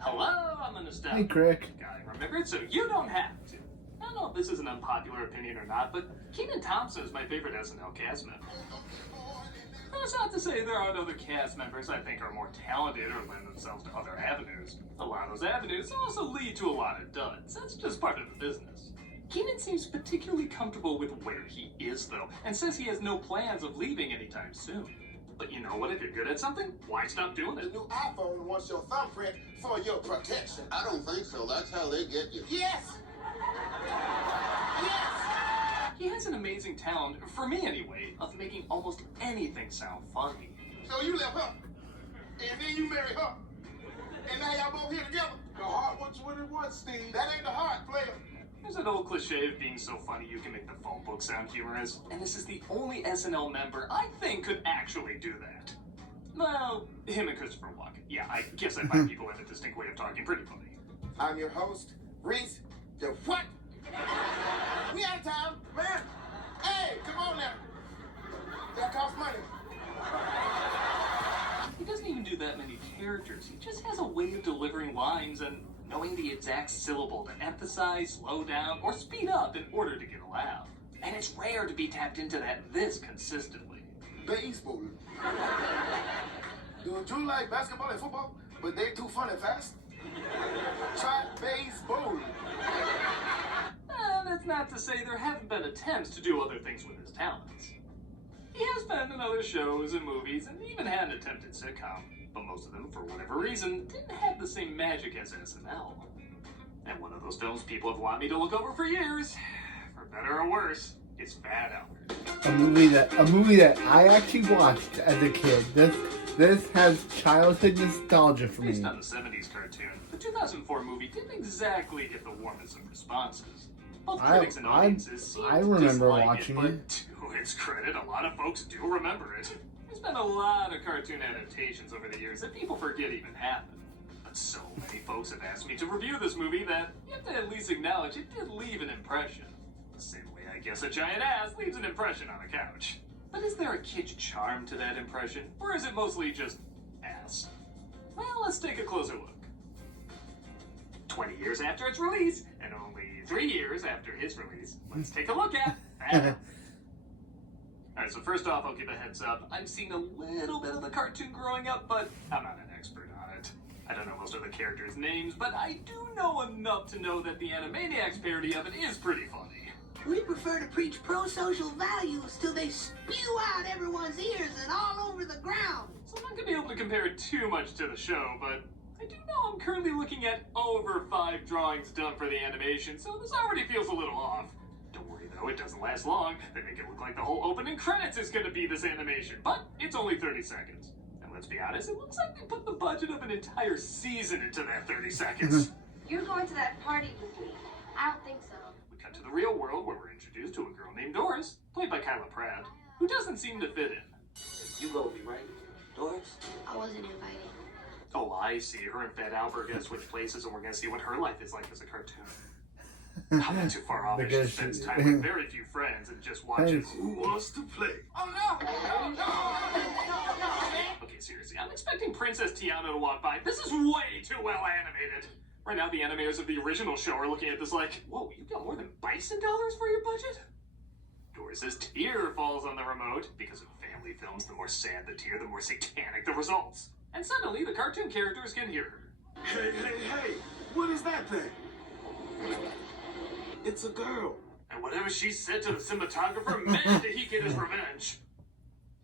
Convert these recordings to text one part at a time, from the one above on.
Hello, I'm a nostalgic Hey, Crick. guy, remember? So you don't have to. I don't know if this is an unpopular opinion or not, but Kenan Thompson is my favorite SNL cast member. That's not to say there aren't other cast members I think are more talented or lend themselves to other avenues. A lot of those avenues also lead to a lot of duds. That's just part of the business. Kenan seems particularly comfortable with where he is, though, and says he has no plans of leaving anytime soon. But you know what? If you're good at something, why stop doing The it? new iPhone wants your thumbprint for your protection. I don't think so. That's how they get you. Yes! Yes! He has an amazing talent, for me anyway, of making almost anything sound funny. So you left her, and then you married her, and now y'all both here together. The heart wants what it wants, Steve. That ain't the heart, player. There's an old cliche of being so funny you can make the phone book sound humorous, and this is the only SNL member I think could actually do that. Well, him and Christopher Walken. Yeah, I guess I find people have a distinct way of talking pretty funny. I'm your host, Reese. The what? We out of time, man. Hey, come on now. That costs money. He doesn't even do that many characters. He just has a way of delivering lines and knowing the exact syllable to emphasize, slow down, or speed up in order to get a laugh. And it's rare to be tapped into that this consistently. Baseball. Do you like basketball and football, but they too fun and fast? Try baseball. That's not to say there haven't been attempts to do other things with his talents. He has been in other shows and movies, and even had an attempt at sitcom, but most of them, for whatever reason, didn't have the same magic as SNL. And one of those films people have wanted me to look over for years, for better or worse, is Fat Albert. A movie that I actually watched as a kid. This has childhood nostalgia for Based me. on the 70s cartoon, the 2004 movie didn't exactly get the warmest of responses. Both critics and audiences seem I to remember dislike watching it, but it. to its credit, a lot of folks do remember it. There's been a lot of cartoon adaptations over the years that people forget even happened. But so many folks have asked me to review this movie that you have to at least acknowledge it did leave an impression. The same way I guess a giant ass leaves an impression on a couch. But is there a kid's charm to that impression, or is it mostly just ass? Well, let's take a closer look. 20 years after its release, and only 3 years after his release, let's take a look at that. Alright, so first off, I'll give a heads up. I've seen a little bit of the cartoon growing up, but I'm not an expert on it. I don't know most of the characters' names, but I do know enough to know that the Animaniacs parody of it is pretty funny. We prefer to preach pro-social values till they spew out everyone's ears and all over the ground. So I'm not going to be able to compare it too much to the show, but I do know I'm currently looking at over 5 drawings done for the animation, so this already feels a little off. Don't worry though, it doesn't last long. They make it look like the whole opening credits is going to be this animation, but it's only 30 seconds. And let's be honest, it looks like they put the budget of an entire season into that 30 seconds. You're going to that party with me. I don't think so. We cut to the real world where we're introduced to a girl named Doris, played by Kyla Pratt, who doesn't seem to fit in. You go with me, right? Doris? I wasn't invited. Oh, I see. Her and Fat Albert are going to switch places, and we're going to see what her life is like as a cartoon. I'm not too far off. She Because spends she- time with very few friends and just watches Hey. Who Wants to Play. Oh, no. Okay, seriously, I'm expecting Princess Tiana to walk by. This is way too well animated. Right now, the animators of the original show are looking at this like, whoa, you got more than bison dollars for your budget? Doris's tear falls on the remote. Because of family films, the more sad the tear, the more satanic the results. And suddenly, the cartoon characters can hear her. Hey, what is that thing? It's a girl. And whatever she said to the cinematographer, man, did he get his revenge.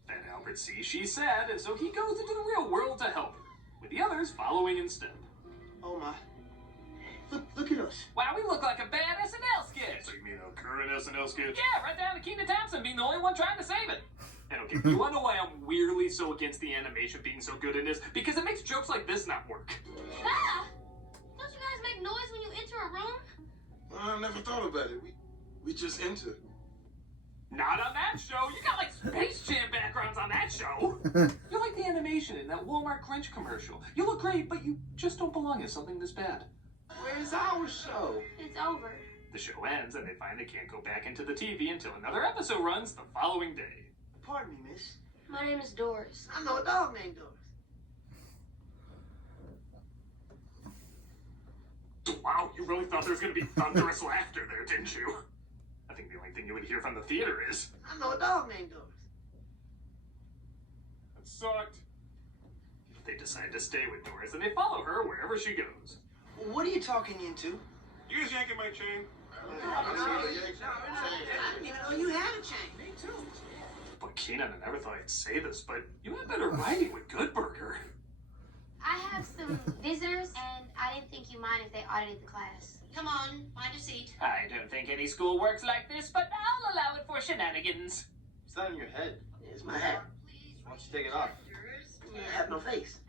Fat Albert sees she's sad, and so he goes into the real world to help her, with the others following in step. Oh, my. Look at us. Wow, we look like a bad SNL sketch. So you mean a current SNL sketch? Yeah, right down to Kenan Thompson being the only one trying to save it. And okay, you wanna know why I'm weirdly so against the animation being so good in this? Because it makes jokes like this not work. Ah! Don't you guys make noise when you enter a room? I never thought about it. We just entered. Not on that show. You got like Space Jam backgrounds on that show. You're like the animation in that Walmart Grinch commercial. You look great, but you just don't belong in something this bad. Where's our show? It's over. The show ends, and they find they can't go back into the TV until another episode runs the following day. Pardon me, miss. My name is Doris. I know a dog named Doris. wow, you really thought there was going to be thunderous laughter there, didn't you? I think the only thing you would hear from the theater is... I know a dog named Doris. That sucked. They decide to stay with Doris, and they follow her wherever she goes. What are you talking into? You just yanking my chain. I didn't even know you had a chain. Me too. But Keenan, I never thought I'd say this, but you had better writing with Good Burger. I have some visitors, and I didn't think you mind if they audited the class. Come on, find a seat. I don't think any school works like this, but I'll allow it for shenanigans. It's not in your head. It's my hat. Why don't you take it off? I have no face.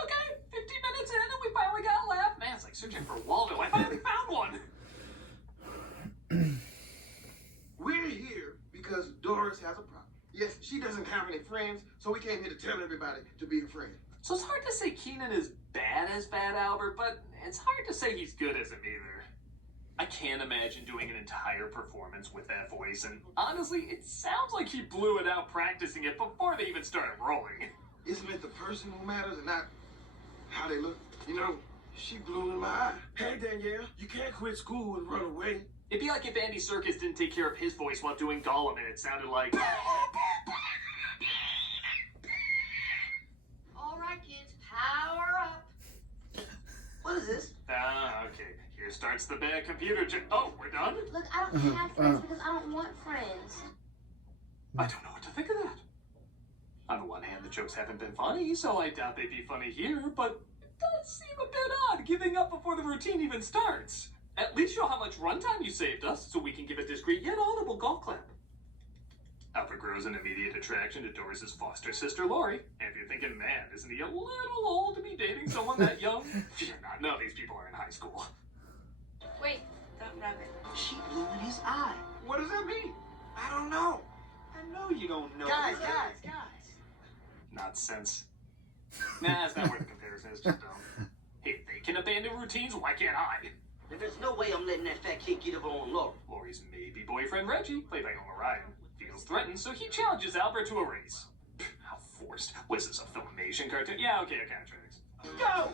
Okay, 15 minutes in, and we finally got a laugh. Man, it's like searching for Waldo. I finally found one. We're here because Doris has a problem. Yes, she doesn't have any friends, so we came here to tell everybody to be a friend. So it's hard to say Keenan is bad as Fat Albert, but it's hard to say he's good as him either. I can't imagine doing an entire performance with that voice, and honestly, it sounds like he blew it out practicing it before they even started rolling. Isn't it the person who matters and not how they look? You know, she blew in my eye. Hey, Danielle, you can't quit school and run away. It'd be like if Andy Serkis didn't take care of his voice while doing Gollum, and it sounded like... All right, kids, power up. What is this? Ah, okay. Here starts the bad computer Oh, we're done? Look, I don't have friends because I don't want friends. I don't know what to think of that. On the one hand, the jokes haven't been funny, so I doubt they'd be funny here, but it does seem a bit odd giving up before the routine even starts. At least show how much runtime you saved us, so we can give a discreet yet audible golf clap. Albert grows an immediate attraction to Doris's foster sister, Lori. And if you're thinking, man, isn't he a little old to be dating someone that young? Fear not, none of these people are in high school. Wait, don't rub it. She blew in his eye. What does that mean? I don't know. I know you don't know. Guys. Not sense. Nah, it's not worth the comparison, it's just dumb. Hey, if they can abandon routines, why can't I? And there's no way I'm letting that fat kid get up on Laura. Lori's maybe boyfriend Reggie, played by Oma Ryan, feels threatened, so he challenges Albert to a race. Pff, how forced. What is this, a Filmation cartoon? Yeah, okay, it kind of tracks. Go!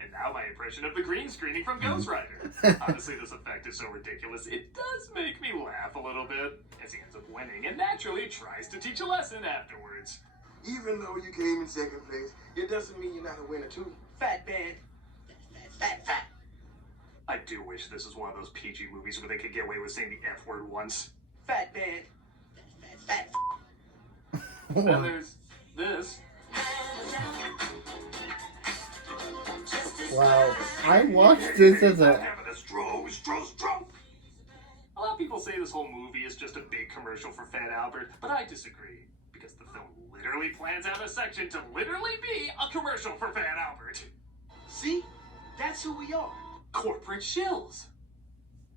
And now my impression of the green screening from Ghost Rider. Honestly, this effect is so ridiculous, it does make me laugh a little bit, as he ends up winning and naturally tries to teach a lesson afterwards. Even though you came in second place, it doesn't mean you're not a winner, too. Fat man. Fat. I do wish this was one of those PG movies where they could get away with saying the F word once. Fat man. Fat. Then there's this. Wow, I watched this as a... Having a stroke. A lot of people say this whole movie is just a big commercial for Fat Albert, but I disagree, because the film literally plans out a section to literally be a commercial for Fat Albert. See? That's who we are. Corporate shills.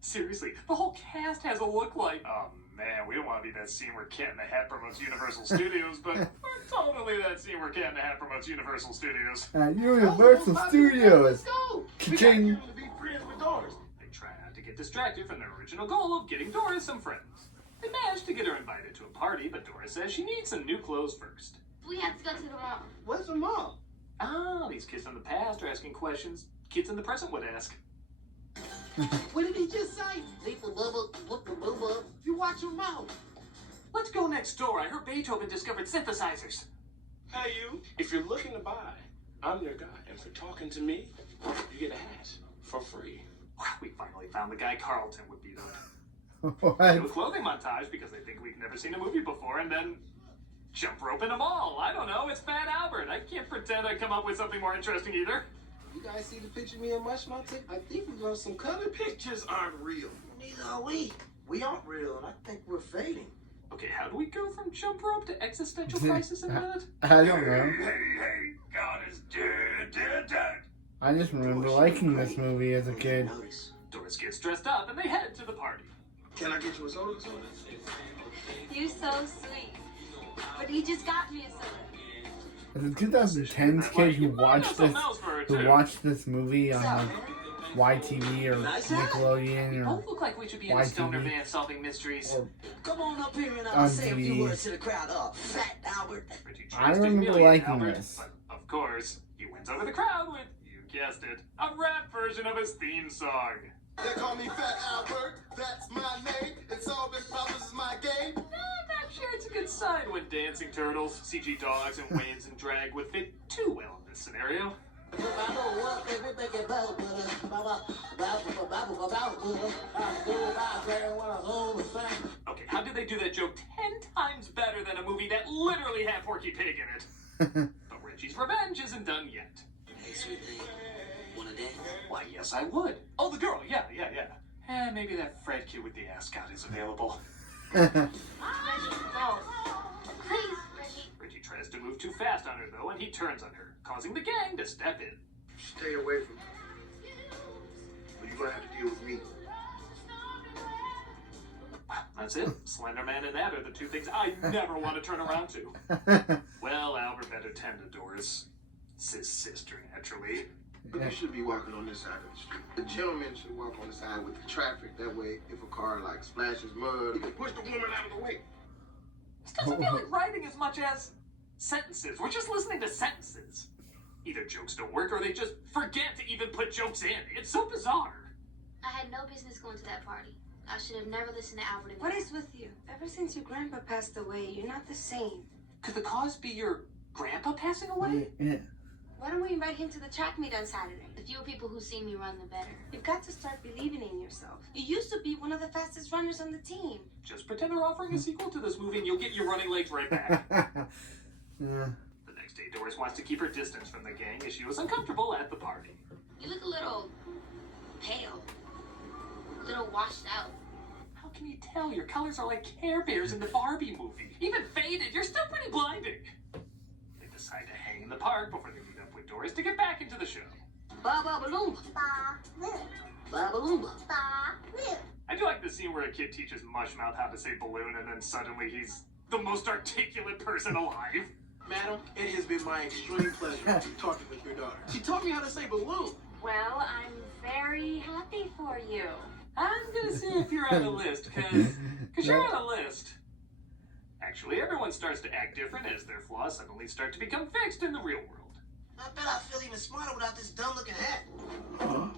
Seriously, the whole cast has a look like... Oh man, we don't want to be that scene where Cat in the Hat promotes Universal Studios, but we're totally that scene where Cat in the Hat promotes Universal Studios. At Universal Studios. Go! We got Ka-ching. him to be friends with Doris. They try not to get distracted from their original goal of getting Doris some friends. They manage to get her invited to a party, but Doris says she needs some new clothes first. We have to go to the mall. Where's the mom? Ah, these kids in the past are asking questions kids in the present would ask. What did he just say? People bubble, bubble. You watch your mouth. Let's go next door. I heard Beethoven discovered synthesizers. Hey, you. If you're looking to buy, I'm your guy. And for talking to me, you get a hat for free. We finally found the guy Carlton would beat up. What? Do a clothing montage because they think we've never seen a movie before, and then jump rope in a mall. I don't know. It's Fat Albert. I can't pretend I come up with something more interesting either. You guys see the picture of me and Marshmallow took? I think we got some color pictures aren't real. Neither are we. We aren't real, and I think we're fading. Okay, how do we go from jump rope to existential crisis in a minute? I don't know. Hey, God is dead. I just remember liking this movie as a kid. Notice. Doris gets dressed up and they head to the party. Can I get you a soda? You're so sweet. But you just got me a soda. As a 2010s kid who watched this movie on like YTV or Nickelodeon or Both look like we should be in a stoner van solving mysteries. Come on up here and On say a few TV. words to the crowd. Fat Albert. Reggie I tries to remember humiliate liking Albert, this. but Of course, he wins over the crowd with, you guessed it, a rap version of his theme song. They call me Fat Albert, that's my name. It's all been problems is my game. I'm sure it's a good sign when dancing turtles, CG dogs, and Wayans and drag would fit too well in this scenario. Okay, how did they do that joke 10 times better than a movie that literally had Porky Pig in it? But Reggie's Revenge isn't done yet. Hey, sweet thing. Wanna dance? Why, yes, I would. Oh, the girl, yeah. Maybe that Fred kid with the ascot is available. Reggie, no. Please, Reggie. Reggie tries to move too fast on her, though, and he turns on her, causing the gang to step in. Stay away from me. But you're gonna have to deal with me. That's it. Slender Man and that are the two things I never want to turn around to. Well, Albert better tend to Doris. It's his sister, naturally. But you should be walking on this side of the street. The gentleman should walk on the side with the traffic. That way, if a car like splashes mud, he can push the woman out of the way. This doesn't feel like writing as much as sentences. We're just listening to sentences. Either jokes don't work or they just forget to even put jokes in. It's so bizarre. I had no business going to that party. I should have never listened to Albert again. What is with you? Ever since your grandpa passed away, you're not the same. Could the cause be your grandpa passing away? Yeah. Why don't we invite him to the track meet on Saturday? The fewer people who see me run, the better. You've got to start believing in yourself. You used to be one of the fastest runners on the team. Just pretend they're offering a sequel to this movie and you'll get your running legs right back. Yeah. The next day, Doris wants to keep her distance from the gang as she was uncomfortable at the party. You look a little pale. A little washed out. How can you tell? Your colors are like Care Bears in the Barbie movie. Even faded, you're still pretty blinding. They decide to hang in the park before they meet up with Doris to get back into the show. Ba-ba-ba-loomba. Ba-ba-loomba. I do like the scene where a kid teaches Mushmouth how to say balloon and then suddenly he's the most articulate person alive. Madam, it has been my extreme pleasure talking with your daughter. She taught me how to say balloon. Well, I'm very happy for you. I'm gonna see if you're on the list, cause you're on the list. Actually, everyone starts to act different as their flaws suddenly start to become fixed in the real world. I bet I feel even smarter without this dumb-looking hat. Oh,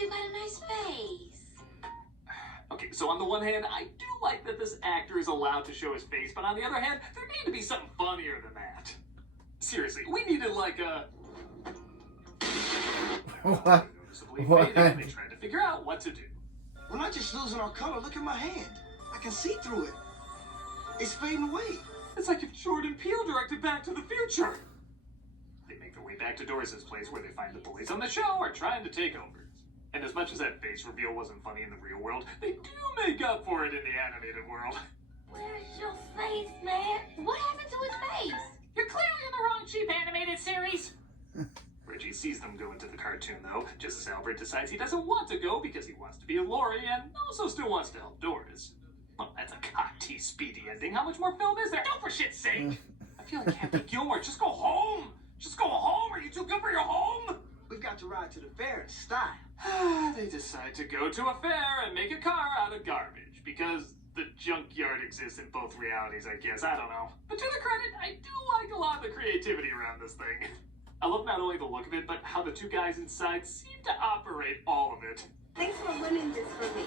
you got a nice face. Okay, so on the one hand, I do like that this actor is allowed to show his face, but on the other hand, there needed to be something funnier than that. Seriously, we needed like a... What? Noticeably What? faded, and they tried to figure out what to do. We're not just losing our color. Look at my hand. I can see through it. It's fading away. It's like if Jordan Peele directed Back to the Future. They make their way back to Doris's place where they find the bullies on the show are trying to take over. And as much as that face reveal wasn't funny in the real world, they do make up for it in the animated world. Where's your face, man? What happened to his face? You're clearly in the wrong cheap animated series. Reggie sees them go into the cartoon, though, just as Albert decides he doesn't want to go because he wants to be a Lori and also still wants to help Doris. Well, that's a cock-tease speedy ending. How much more film is there? Don't for shit's sake! I feel like Happy Gilmore. Just go home! Just go home! Are you too good for your home? We've got to ride to the fair in style. They decide to go to a fair and make a car out of garbage because the junkyard exists in both realities, I guess. I don't know. But to their credit, I do like a lot of the creativity around this thing. I love not only the look of it, but how the two guys inside seem to operate all of it. Thanks for winning this for me.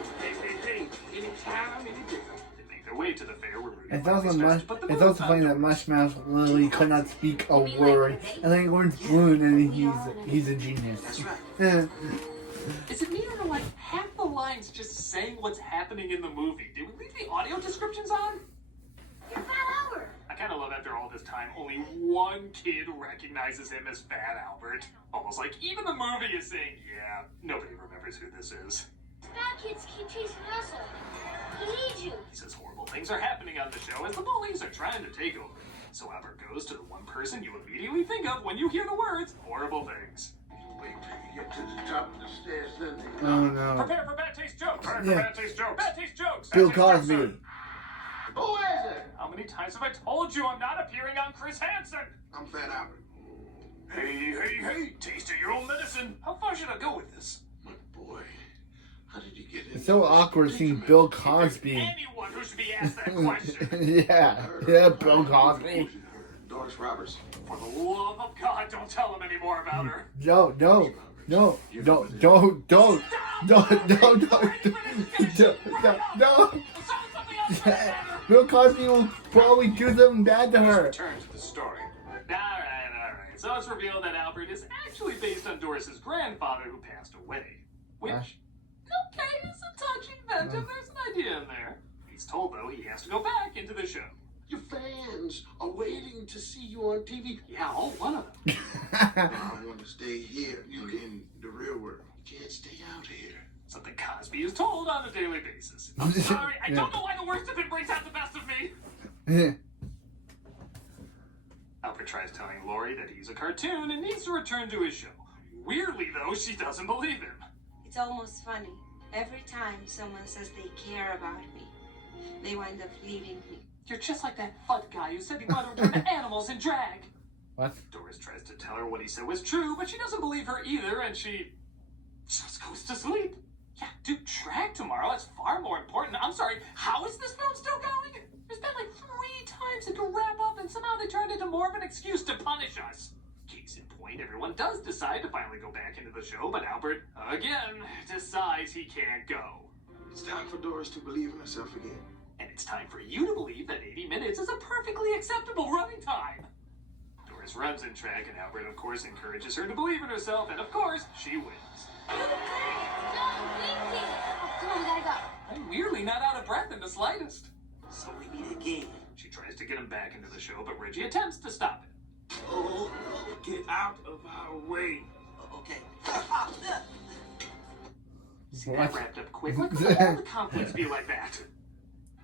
Hey, anytime, any day. They make their way to the fair where Rudy It's finally also starts to put the it's moves also on funny that Doris. Mushmouth literally could not speak a word, and then he learns balloon, and he's a genius. That's right. Yeah. Is it me or like half the lines just saying what's happening in the movie? Did we leave the audio descriptions on? You're Fat Albert. I kind of love after all this time, only one kid recognizes him as Fat Albert. Almost like even the movie is saying, yeah, nobody remembers who this is. Fat kids keep chasing Russell. He needs you. He says horrible things are happening on the show as the bullies are trying to take over. So Albert goes to the one person you immediately think of when you hear the words horrible things. Wait till you get to the top of the stairs, then they Oh no. Prepare for bad taste jokes! Prepare Yeah. for bad taste jokes! Bad taste jokes! Bill Bad taste jokes, Cosby. sir. Who is it? How many times have I told you I'm not appearing on Chris Hansen? I'm Fat Albert. Hey, taste of your own medicine. How far should I go with this? My boy, how did you get in? It's so awkward seeing Bill Cosby. Anyone who should be asked that question. Yeah, Bill Cosby. Doris Roberts. For the love of God, don't tell him any more about her. No, Bill Cosby will probably do something bad to her. Return to the story. Alright. So it's revealed that Albert is actually based on Doris's grandfather who passed away. Which, okay, is a touch inventive. There's an idea in there. He's told, though, he has to go back into the show. Your fans are waiting to see you on TV. Yeah, all one of them. I want to stay here. You in the real world. You can't stay out here. Something Cosby is told on a daily basis. I'm sorry, I don't know why the worst of it brings out the best of me. Albert tries telling Lori that he's a cartoon and needs to return to his show. Weirdly, though, she doesn't believe him. It's almost funny. Every time someone says they care about me, they wind up leaving me. You're just like that FUD guy who said he wanted to return to animals in drag. What? Doris tries to tell her what he said was true, but she doesn't believe her either, and she just goes to sleep. Yeah, do drag tomorrow. It's far more important. I'm sorry, how is this film still going? There's been like 3 times it could wrap up, and somehow they turned into more of an excuse to punish us. Case in point, everyone does decide to finally go back into the show, but Albert, again, decides he can't go. It's time for Doris to believe in herself again. And it's time for you to believe that 80 minutes is a perfectly acceptable running time. Doris runs in track, and Albert, of course, encourages her to believe in herself, and of course, she wins. Come on, we gotta go. I'm weirdly not out of breath in the slightest. So we meet again. She tries to get him back into the show, but Reggie attempts to stop it. Oh, get out of our way. Okay. See that wrapped up quick? Like, all the conflicts be like that.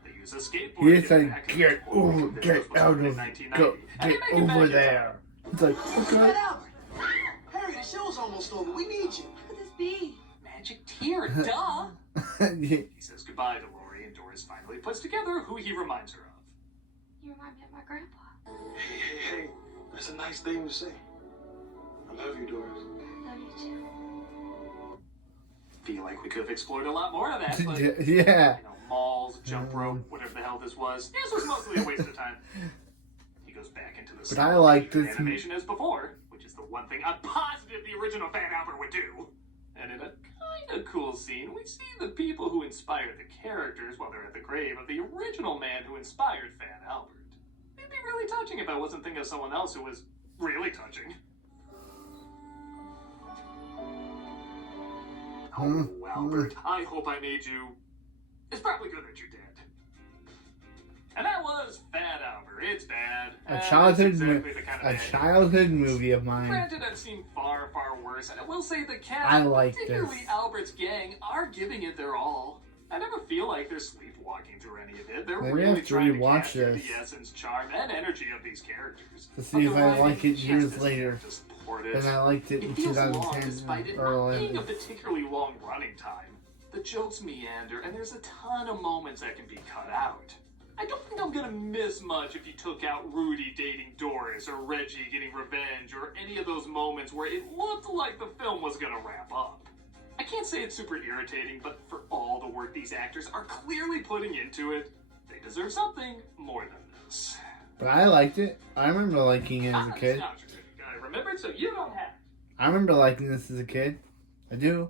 They use a skateboard He's to like, back get over, this get was out in of, 1990, go, and get they make it back over in there. It's like, okay. Albert. Hurry, the show's almost over. We need you. How could this be? Magic tear, duh! Yeah. He says goodbye to Lori, and Doris finally puts together who he reminds her of. You remind me of my grandpa. Hey. That's a nice thing to say. I love you, Doris. Love you too. Feel like we could have explored a lot more of that, but Yeah. you know, malls, jump rope, whatever the hell this was. This was mostly a waste of time. He goes back into the But I like this animation as before, which is the one thing I'm positive the original Fan Albert would do. And in a kind of cool scene, we see the people who inspired the characters while they're at the grave of the original man who inspired Fan Albert. It'd be really touching if I wasn't thinking of someone else who was really touching. Oh, Albert, I hope I made you... It's probably good that you did. And that was Bad Albert. It's bad. A childhood, exactly the kind of a bad childhood movie of mine. Granted, I've seen far, far worse, and I will say the cast, I like particularly this. Albert's gang, are giving it their all. I never feel like they're sleepwalking through any of it. They're Maybe I really have to trying to rewatch capture this. the essence, charm, and energy of these characters. To see if I Otherwise, like it just years as later. to support it. And I liked it in It feels long 2010 despite it or not being a 11. particularly long running time. The jokes meander, and there's a ton of moments that can be cut out. I don't think I'm gonna miss much if you took out Rudy dating Doris, or Reggie getting revenge, or any of those moments where it looked like the film was gonna wrap up. I can't say it's super irritating, but for all the work these actors are clearly putting into it, they deserve something more than this. But I liked it. I remember liking it as a kid. I remembered, so you don't have. I remember liking this as a kid. I do.